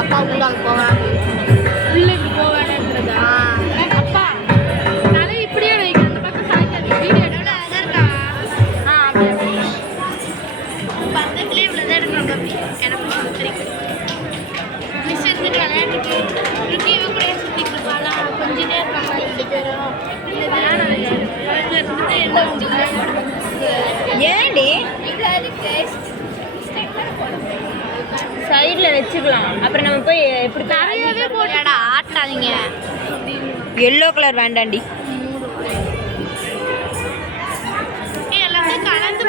அப்பா ஊடாங்க போவாங்க பிள்ளைக்கு போவானன்றதா அப்பா தலை இப்படியே வைக்க அந்த பக்கம் சாய்க்காது வீடியோ எடுக்கல அதான் இருக்கா பக்கத்துலேயே இவ்வளோதான் எடுக்கணும் தம்பி எனக்கு தெரியும் மிஸ் எடுத்துட்டு விளையாட்டுக்கு ருக்கி இவ கூட சுற்றிட்டு இருப்பாளா கொஞ்சம் நேரம் இருப்பாங்க 2 பேரும் ஏன்டி சைடில் வச்சுக்கலாம். அப்புறம் நம்ம போய் எப்படி நிறையவே போட்டாடா ஆட்டாதீங்க. Yellow colour வேண்டாண்டி. எல்லாத்தையும் கலந்து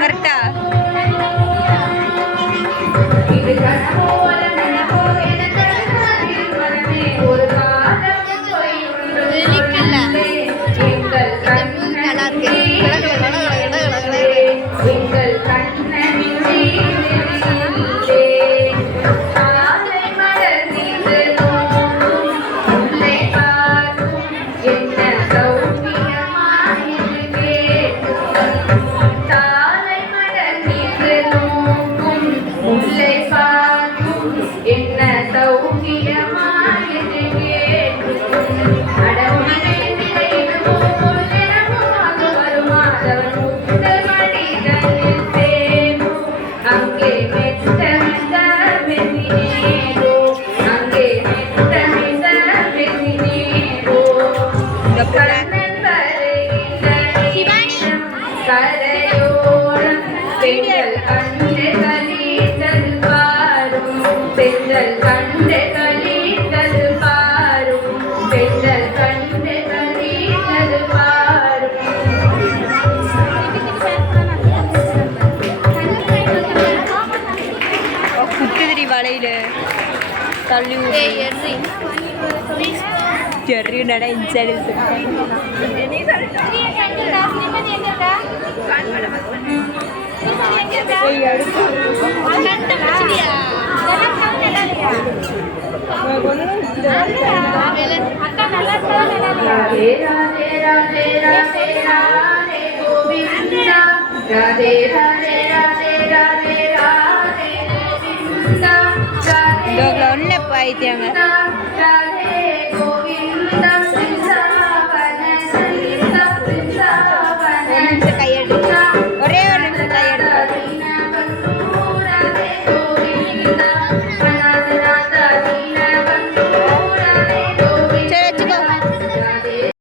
கரெக்டா Jerry nada inside itu. Ini கண்டுபிடிச்சிட்டியா? Radhe Radhe Radhe Radhe Radhe Govinda Radhe Radhe Radhe Radhe Radhe Govinda Radhe ஒன்னு பாய்த்தியாங்க राधे